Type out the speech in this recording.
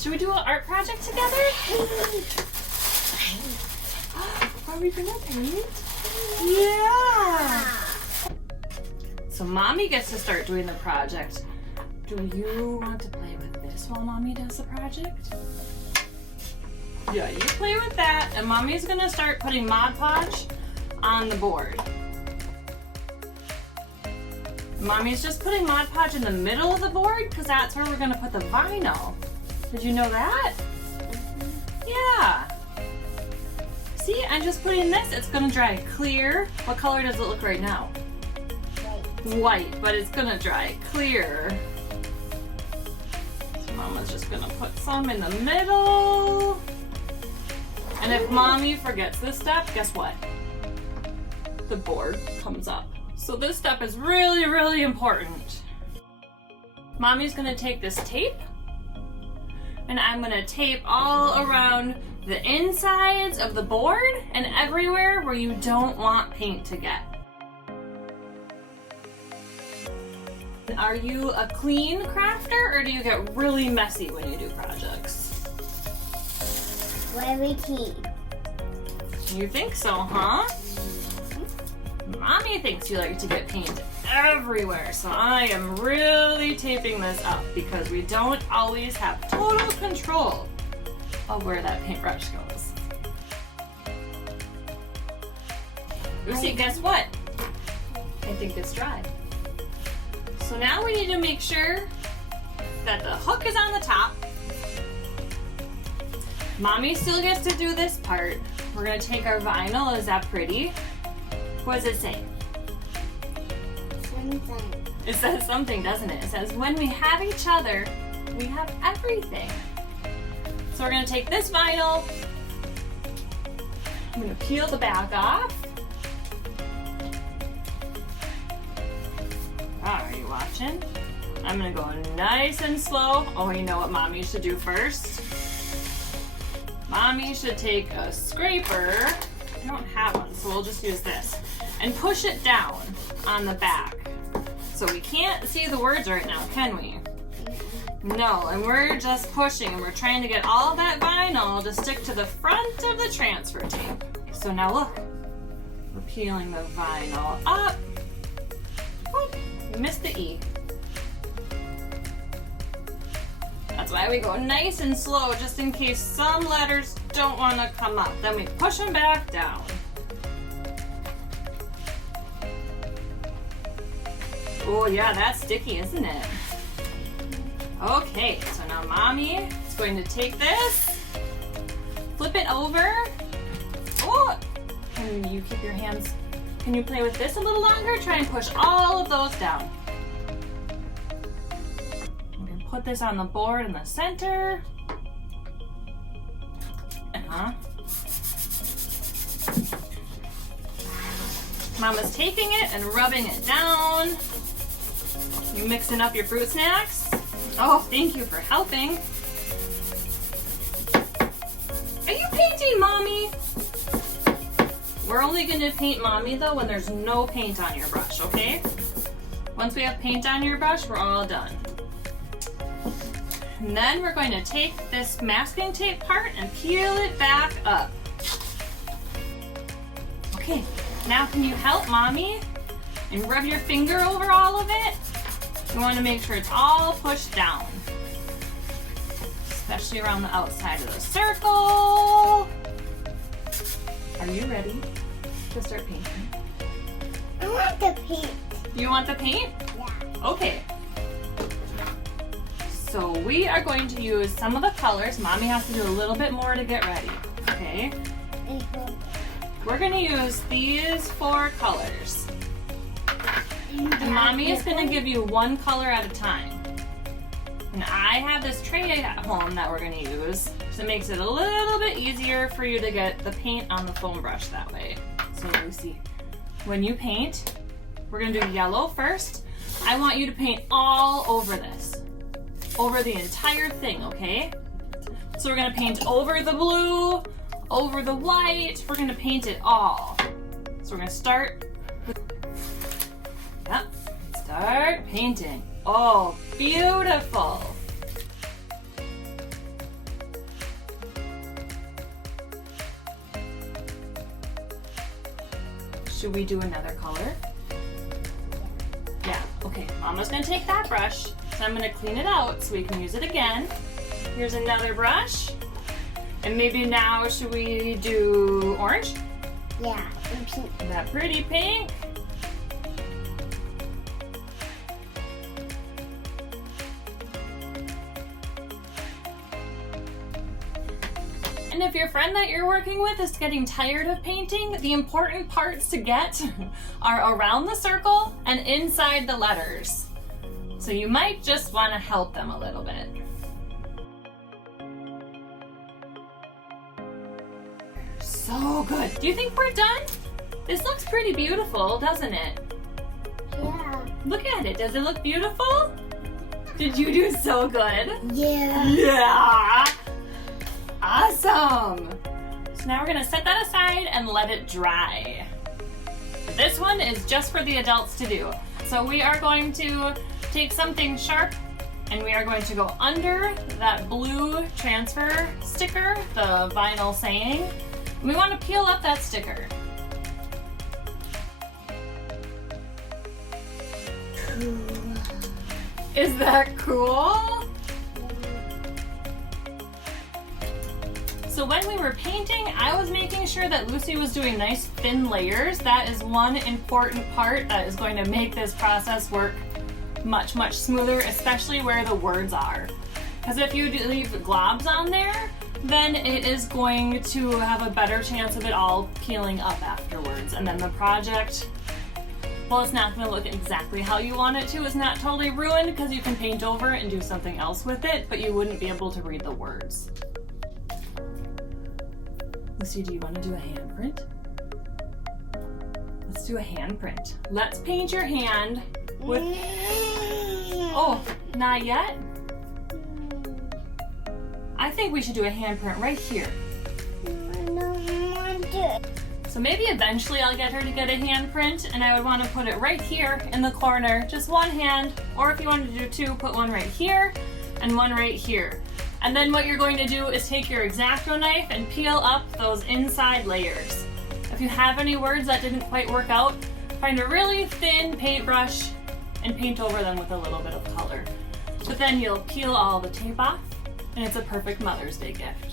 Should we do an art project together? Are we gonna paint? Yeah! So Mommy gets to start doing the project. Do you want to play with this while Mommy does the project? Yeah, you play with that, and Mommy's gonna start putting Mod Podge on the board. Mommy's just putting Mod Podge in the middle of the board because that's where we're gonna put the vinyl. Did you know that? Yeah. See, I'm just putting this. It's gonna dry clear. What color does it look right now? White, but it's gonna dry clear. So Mama's just gonna put some in the middle. And if Mommy forgets this step, guess what? The board comes up. So this step is really, really important. Mommy's gonna take this tape and I'm gonna tape all around the insides of the board and everywhere where you don't want paint to get. Are you a clean crafter or do you get really messy when you do projects? Very clean. You think so, huh? Mommy thinks you like to get paint everywhere, so I am really taping this up because we don't always have total control of where that paintbrush goes. Lucy, guess what? I think it's dry. So now we need to make sure that the hook is on the top. Mommy still gets to do this part. We're gonna take our vinyl. Is that pretty? What does it say? Something. It says something, doesn't it? It says, when we have each other, we have everything. So we're gonna take this vinyl. I'm gonna peel the back off. Are you watching? I'm gonna go nice and slow. Oh, you know what Mommy should do first? Mommy should take a scraper. I don't have one, so we'll just use this. And push it down on the back. So we can't see the words right now, can we? No, and we're just pushing and we're trying to get all that vinyl to stick to the front of the transfer tape. So now look, we're peeling the vinyl up. Oh, we missed the E. That's why we go nice and slow, just in case some letters don't want to come up. Then we push them back down. Oh yeah, that's sticky, isn't it? Okay, so now Mommy is going to take this, flip it over. Oh, can you keep your hands, can you play with this a little longer? Try and push all of those down. I'm going to put this on the board in the center. Mama's taking it and rubbing it down. You mixing up your fruit snacks? Oh, thank you for helping. Are you painting Mommy? We're only going to paint Mommy though when there's no paint on your brush, okay? Once we have paint on your brush, we're all done. And then we're going to take this masking tape part and peel it back up. Okay, now can you help Mommy and rub your finger over all of it? You want to make sure it's all pushed down, especially around the outside of the circle. Are you ready to start painting? I want the paint. You want the paint? Yeah. Okay. So we are going to use some of the colors. Mommy has to do a little bit more to get ready, okay? We're going to use these 4 colors. And Mommy is going to give you one color at a time. And I have this tray at home that we're going to use, so it makes it a little bit easier for you to get the paint on the foam brush that way. So Lucy, when you paint, we're going to do yellow first. I want you to paint all over this, over the entire thing, okay? So we're going to paint over the blue, over the white. We're going to paint it all. So we're going to start. Yep, start painting. Oh, beautiful. Should we do another color? Yeah, okay. Mama's gonna take that brush, so I'm gonna clean it out so we can use it again. Here's another brush. And maybe now, should we do orange? Yeah, and pink. That pretty pink. And if your friend that you're working with is getting tired of painting, the important parts to get are around the circle and inside the letters. So you might just want to help them a little bit. So good. Do you think we're done? This looks pretty beautiful, doesn't it? Yeah. Look at it. Does it look beautiful? Did you do so good? Yeah. Yeah! Awesome! So now we're gonna set that aside and let it dry. This one is just for the adults to do. So we are going to take something sharp and we are going to go under that blue transfer sticker, the vinyl saying. We want to peel up that sticker. Is that cool? So when we were painting, I was making sure that Lucy was doing nice thin layers. That is one important part that is going to make this process work much, much smoother, especially where the words are. Because if you leave globs on there, then it is going to have a better chance of it all peeling up afterwards. And then the project, well, it's not going to look exactly how you want it to. It's not totally ruined because you can paint over it and do something else with it, but you wouldn't be able to read the words. Lucy, do you want to do a handprint? Let's do a handprint. Let's paint your hand with... Oh, not yet? I think we should do a handprint right here. So maybe eventually I'll get her to get a handprint, and I would want to put it right here in the corner, just one hand, or if you wanted to do two, put one right here and one right here. And then what you're going to do is take your X-Acto knife and peel up those inside layers. If you have any words that didn't quite work out, find a really thin paintbrush and paint over them with a little bit of color. But then you'll peel all the tape off, and it's a perfect Mother's Day gift.